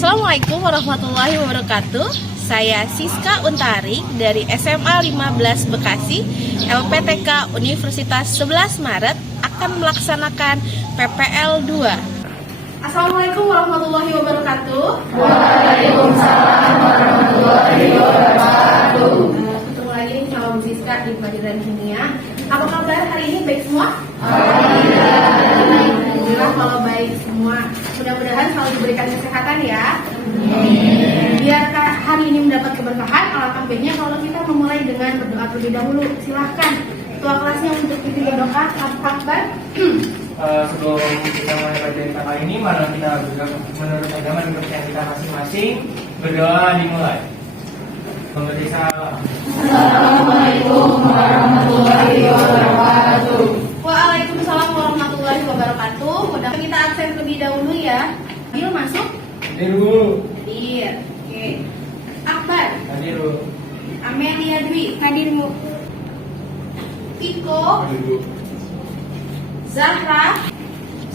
Assalamualaikum warahmatullahi wabarakatuh. Saya Siska Untari dari SMA 15 Bekasi, LPTK Universitas 11 Maret akan melaksanakan PPL 2. Assalamualaikum warahmatullahi wabarakatuh. Waalaikumsalam warahmatullahi wabarakatuh. Ketemu lagi nih sama Bu Siska di pelajaran kimia. Apa kabar hari ini, baik semua? Alhamdulillah kalau baik semua. Mudah-mudahan selalu diberikan kesehatan ya. Biar hari ini mendapat keberkahan, alangkah baiknya kalau kita memulai dengan berdoa terlebih dahulu. Silahkan ketua kelasnya untuk pimpin berdoa. Akbar. Sebelum kita mulai pelajaran kali ini, mari kita menurut agama dan kepercayaan kita masing-masing berdoa dimulai. Memberi salam. Assalamualaikum warahmatullahi wabarakatuh. Waalaikumsalam warahmatullahi wabarakatuh. Udah kita absen terlebih dahulu ya. Hadir masuk. Hadir Bu. Hadir. Oke. Akbar. Hadir Bu. Amelia Dwi. Hadir Bu. Iko. Hadir Bu. Zahra.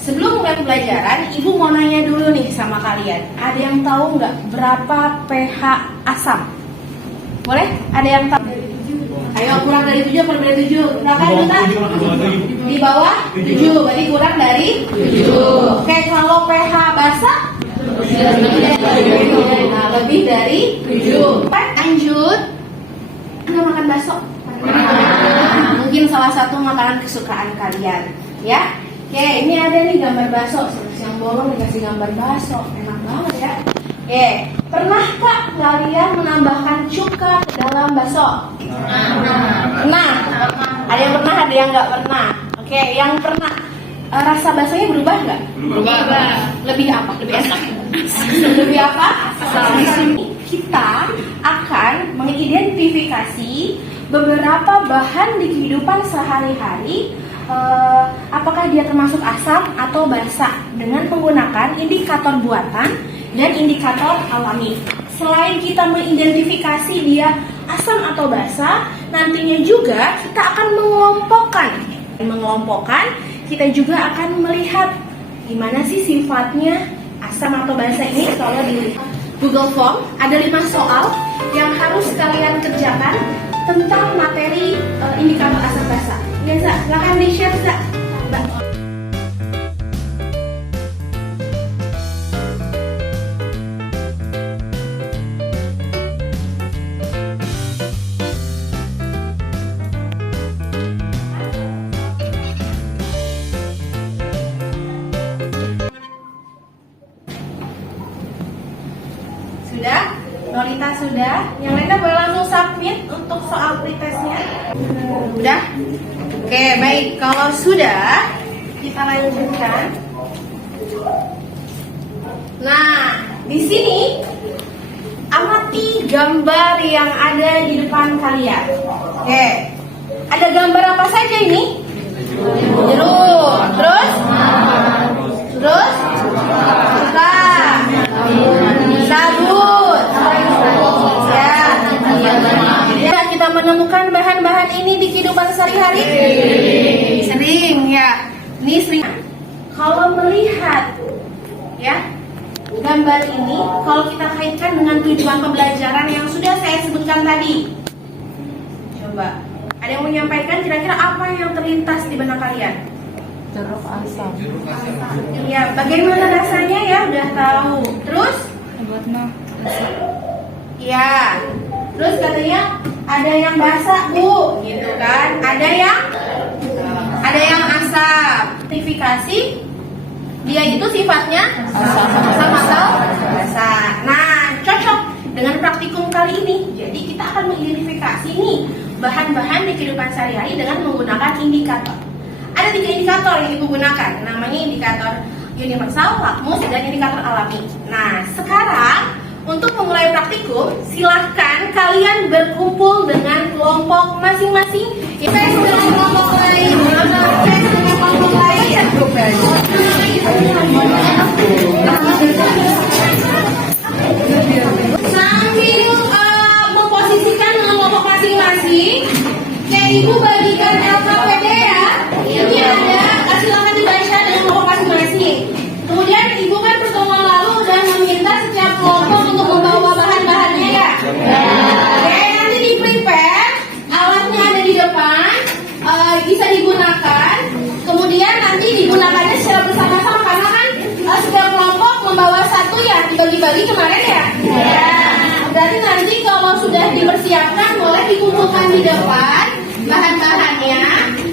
Sebelum mulai pelajaran, Ibu mau nanya dulu nih sama kalian. Ada yang tahu nggak berapa pH asam? Boleh? Ada yang tahu? Ayo, kurang dari 7 apa lebih dari 7? Silakan kita. Di bawah 7, berarti kurang dari 7. Oke, kalau pH basah? Nah, lebih dari 7. Lanjut. Anda makan bakso? Mungkin salah satu makanan kesukaan kalian, ya. Oke, ini ada nih gambar bakso. Yang bolong dikasih gambar bakso, enak banget ya. Oke, pernahkah kalian menambahkan cuka ke dalam bakso? Pernah. Ada yang pernah, ada yang nggak pernah. Oke, yang pernah, rasa baksonya berubah nggak? Berubah. Lebih apa? Lebih enak. Lebih apa? Kita akan mengidentifikasi beberapa bahan di kehidupan sehari-hari, apakah dia termasuk asam atau basa dengan menggunakan indikator buatan dan indikator alami. Selain kita mengidentifikasi dia asam atau basa, nantinya juga kita akan mengelompokkan. Kita juga akan melihat gimana sih sifatnya asam atau basa ini. Kalau di Google Form ada 5 soal yang harus kalian kerjakan tentang materi indikator asam basa. Ya, Za, silahkan di-share, Za. Mbak. Sudah? Nolita sudah? Yang lainnya boleh langsung submit untuk soal pretestnya. Udah? Oke, baik. Kalau sudah, kita lanjutkan. Nah, di sini amati gambar yang ada di depan kalian. Oke. Ada gambar apa saja ini? Jeruk. Terus? Cuka. Sabut. Ya, kita menemukan bahan-bahan ini di kehidupan sehari-hari. Sering ya. Ini sering. Kalau melihat ya gambar ini, kalau kita kaitkan dengan tujuan pembelajaran yang sudah saya sebutkan tadi, coba ada yang menyampaikan kira-kira apa yang terlintas di benak kalian? Jeruk asam. Iya, bagaimana rasanya ya udah tahu. Terus? Buat mah. Iya. Terus katanya ada yang basah Bu, gitu kan? Ada yang asam. Sertifikasi dia itu sifatnya asam atau basah. Nah, cocok dengan praktikum kali ini. Jadi kita akan mengidentifikasi nih bahan-bahan di kehidupan sehari-hari dengan menggunakan indikator. Ada 3 indikator yang Ibu gunakan, namanya indikator universal, lakmus, dan indikator alami. Nah, sekarang untuk memulai praktikum, silahkan kalian berkumpul dengan kelompok masing-masing. Saya dengan kelompok lain, saya dengan kelompok lain. Sambil memposisikan dengan kelompok masing-masing, kayak Ibu bagikan LKPD ya. Ini ada, silahkan dibaca dengan kelompok masing-masing. Kemudian Ibu kan pertemuan lalu sudah meminta setiap dibagi-bagi kemarin ya? Iya. Berarti nanti kalau sudah dipersiapkan boleh dikumpulkan di depan bahan-bahannya.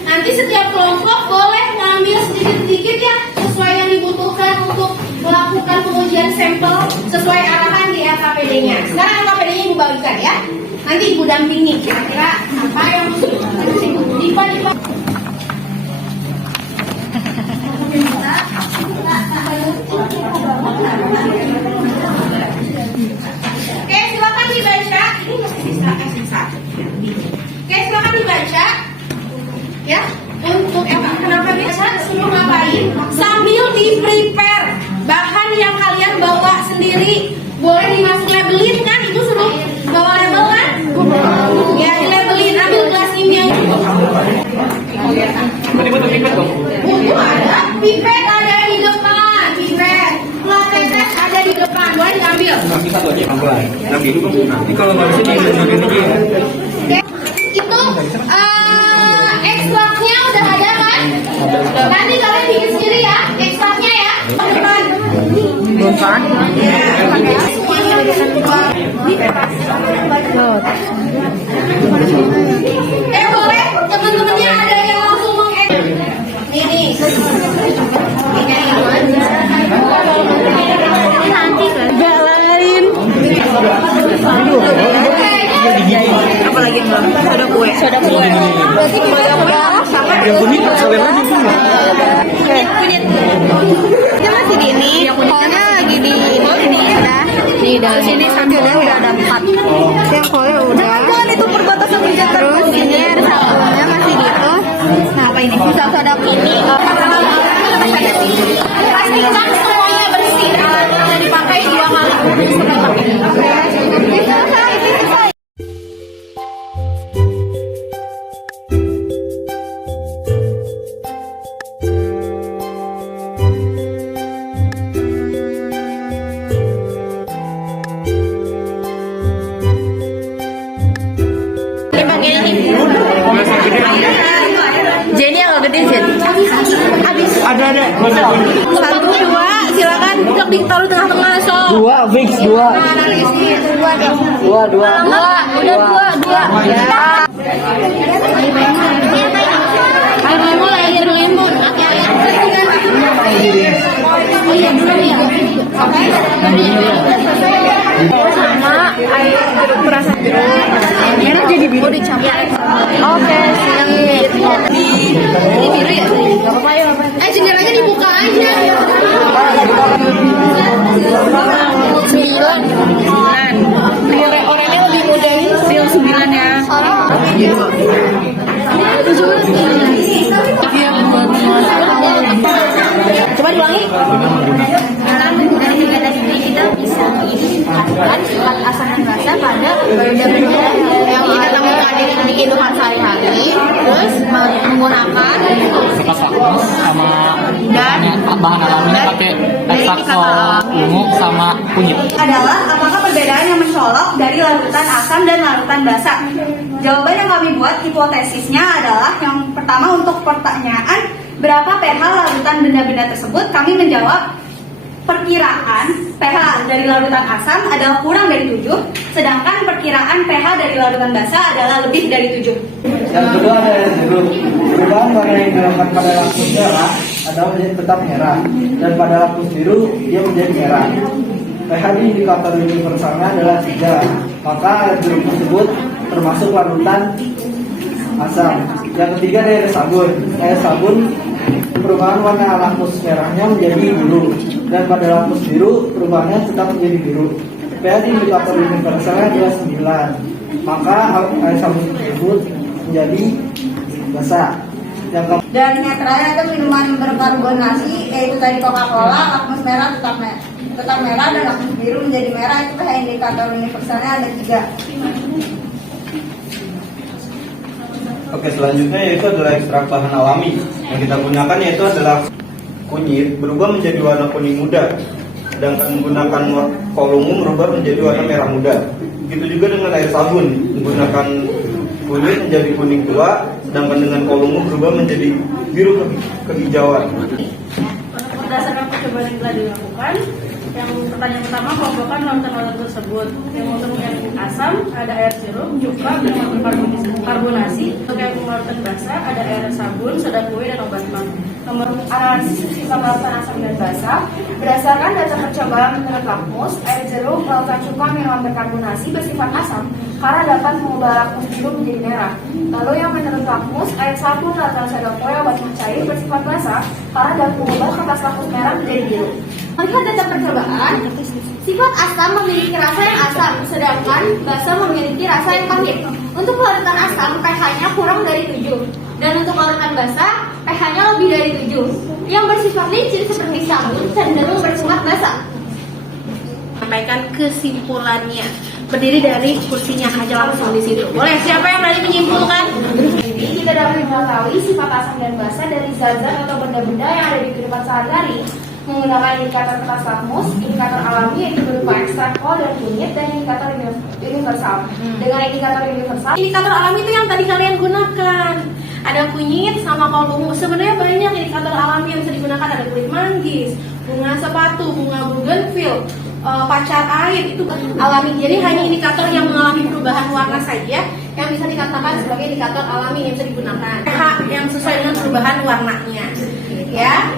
Nanti setiap kelompok boleh ngambil sedikit-sedikit ya sesuai yang dibutuhkan untuk melakukan pengujian sampel sesuai arahan di LKPD-nya. Sekarang LKPD-nya Ibu bagikan ya. Nanti Ibu dampingi kira-kira apa yang mesti Dipa. Oke, silakan dibaca. Ini masih bisa. Oke, silakan dibaca. Ya, untuk kenapa bisa suruh ngapain? Sambil di-prepare bahan yang kalian bawa sendiri. Boleh dimasuk labelin kan? Ibu suruh bawa label kan? Ya, di labelin. Ambil gelas kimia. Tadi butuh pipet dong. Buku ada, pipet ada di depan, pipet. Plat tetes ada di depan, boleh diambil. Nanti satu aja pelan. Nanti dulu nanti kalau nggak bisa diambil lagi ya. Oke, itu ekstraknya udah ada kan? Nanti kalian bikin sendiri ya, ekstraknya ya. Teman. Belum kan? Boleh teman-temannya ada yang langsung mengedit. Nih. Gak lain. Apa lagi belum? Soda kue. Berarti kita sama. Yang kuning sekalian lagi semua. Dia masih di ini. Kolnya lagi di ini udah. Di sini sambil udah ada 4. Yang kolnya udah. Jangan itu perbatasan kerja terus. Ini ada satunya masih gitu. Nah apa ini? Bisa soda ini. Pastikan semuanya bersih. Bisa dipakai 2 kali. Jenny agak gede sih. Habis. Ada. 1, 2, silakan duduk ditaruh tengah-tengah so. 2 fix 2. Nah, dari sini 2 dong. 2. Udah 2. Ya. Air lemon. Oh iya dulu ya. Oke. Sama air jeruk perasa jeruk. Merah jadi biru dicampur. Oke, siap. Ini biru ya? Gak apa-apa ya. Jendelanya dibuka aja. 9. Orangnya lebih muda ini sil 9 ya. Coba diulangi. Dari juga tadi kita bisa mengindikasikan sifat asam dan basa pada benda-benda yang kita temukan di kehidupan sehari-hari, terus menggunakan sifat lakmus sama dan bahan alaminya pakai ekstrak ungu sama kunyit. Adalah apakah perbedaan yang mencolok dari larutan asam dan larutan basa? Jawaban yang kami buat hipotesisnya adalah yang pertama untuk pertanyaan berapa pH larutan benda-benda tersebut, kami menjawab perkiraan pH dari larutan asam adalah kurang dari 7, sedangkan perkiraan pH dari larutan basa adalah lebih dari 7. Yang kedua ada jeruk. Perubahan warna yang dilakukan pada lakmus merah adalah menjadi tetap merah, dan pada lakmus biru dia menjadi merah. pH di indikator universalnya adalah 3, maka air jeruk tersebut termasuk larutan asam. Yang ketiga ada air sabun. Air sabun perubahan warna lakmus merahnya menjadi biru, dan pada lakmus biru perubahannya tetap menjadi biru. pH di indikator universalnya adalah 9, maka air sabun tersebut menjadi basa. Dan netralnya itu minuman berkarbonasi, yaitu tadi Coca-Cola, lakmus merah tetap merah dan lakmus biru menjadi merah. Itu pH indikator universalnya ada 3. Oke, selanjutnya yaitu adalah ekstrak bahan alami. Yang kita gunakan yaitu adalah kunyit berubah menjadi warna kuning muda, sedangkan menggunakan kolumum berubah menjadi warna merah muda. Begitu juga dengan air sabun, menggunakan kunyit menjadi kuning tua, sedangkan dengan kolumum berubah menjadi biru kehijauan. Berdasarkan percobaan yang telah dilakukan, Yang pertanyaan pertama, kelompokkan larutan-larutan tersebut. Yang mengandung asam ada air sirup, cuka, dan karbonasi. Untuk yang larutan basa ada air sabun, soda kue, dan obat mah. Nomor analisis sifat larutan asam dan basa. Berdasarkan data percobaan menurut lakmus, air jeruk, larutan cuka, minuman berkarbonasi bersifat asam karena dapat mengubah lakmus biru menjadi merah. Lalu yang menurut lakmus, air sabun, larutan soda kue, obat mah cair bersifat basa karena dapat mengubah kertas lakmus merah menjadi biru. Melihat data percobaan, sifat asam memiliki rasa yang asam, sedangkan basa memiliki rasa yang pahit. Untuk larutan asam, pH-nya kurang dari 7. Dan untuk larutan basa, pH-nya lebih dari 7. Yang bersifat licin seperti sabun cenderung bersifat basa. Sampaikan kesimpulannya. Berdiri dari kursinya aja langsung di situ. Boleh, siapa yang berani menyimpulkan? Jadi kita dapat mengetahui sifat asam dan basa dari zat-zat atau benda-benda yang ada di kehidupan sehari-hari menggunakan indikator kertas lakmus, indikator alami yaitu berupa ekstrak kol dan kunyit, dan indikator universal. Dengan indikator alami itu yang tadi kalian gunakan. Ada kunyit sama kol ungu. Sebenarnya banyak indikator alami yang bisa digunakan. Ada kulit manggis, bunga sepatu, bunga bougainville, pacar air, itu alami. Jadi hanya indikator yang mengalami perubahan warna saja yang bisa dikatakan sebagai indikator alami yang bisa digunakan. pH yang sesuai dengan perubahan warnanya. Ya.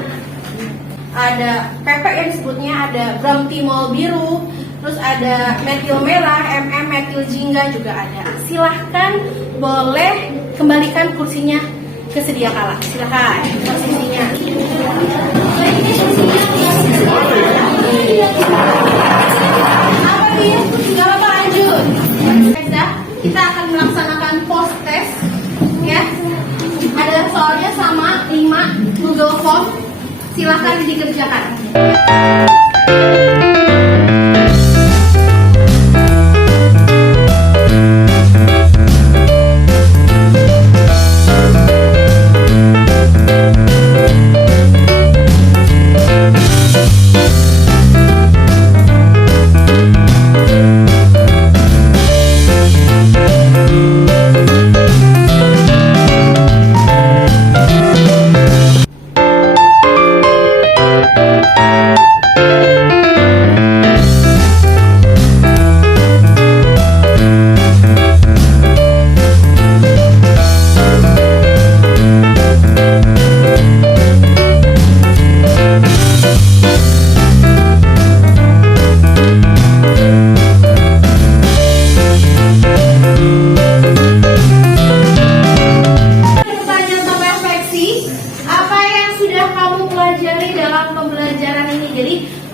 Ada PP yang disebutnya ada bramtimol biru, terus ada metil merah, metil jingga juga ada. Silahkan boleh kembalikan kursinya ke sedia kala. Silahkan posisinya. Apa nih? Gak apa lanjut. Kita akan melaksanakan post test, ya. Ada soalnya sama 5 Google Form. Silahkan dikerjakan.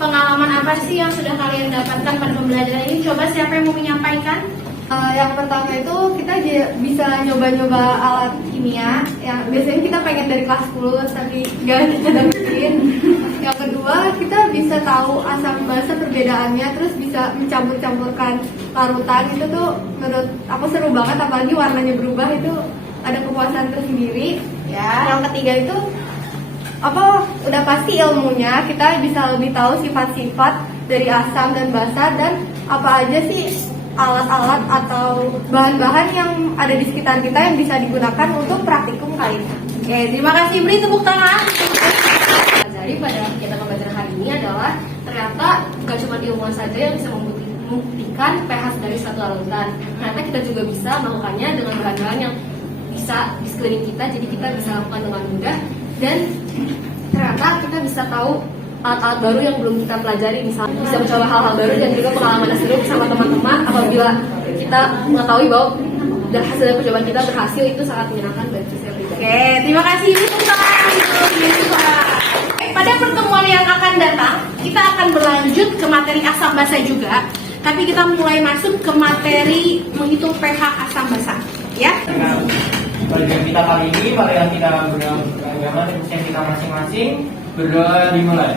Pengalaman apa sih yang sudah kalian dapatkan pada pembelajaran ini? Coba siapa yang mau menyampaikan? Yang pertama itu kita bisa nyoba-nyoba alat kimia yang biasanya kita pengen dari kelas 10 tapi gak kita dapetin. Yang kedua kita bisa tahu asam basa perbedaannya, terus bisa mencampur-campurkan larutan. Itu tuh menurut aku seru banget, apalagi warnanya berubah, itu ada kepuasan tersendiri. Ya. Yang ketiga itu udah pasti ilmunya, kita bisa lebih tahu sifat-sifat dari asam dan basa dan apa aja sih alat-alat atau bahan-bahan yang ada di sekitar kita yang bisa digunakan untuk praktikum kali ini. Oke, terima kasih. Beri tepuk tangan. Jadi pada kegiatan pembelajaran hari ini adalah ternyata bukan cuma ilmuwan saja yang bisa membuktikan pH dari satu larutan. Ternyata kita juga bisa melakukannya dengan bahan-bahan yang bisa di sekeliling kita, jadi kita bisa lakukan dengan mudah. Dan ternyata kita bisa tahu alat-alat baru yang belum kita pelajari, misalnya bisa mencoba hal-hal baru dan juga pengalaman seru bersama teman-teman. Apabila kita mengetahui bahwa hasil dari percobaan kita berhasil, itu sangat menyenangkan bagi saya pribadi. Oke, terima kasih Ibu. Pada pertemuan yang akan datang, kita akan berlanjut ke materi asam basa juga. Tapi kita mulai masuk ke materi menghitung pH asam basa, ya. Pelajaran kita kali ini, marilah kita beragama dan usia kita masing-masing. Berdoa dimulai.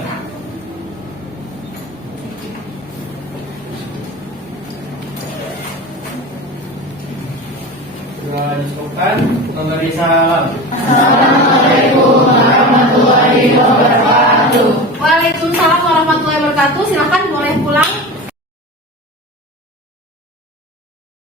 Doa disebutkan memberi salam. Assalamualaikum warahmatullahi wabarakatuh. Waalaikumsalam warahmatullahi wabarakatuh. Silakan boleh pulang.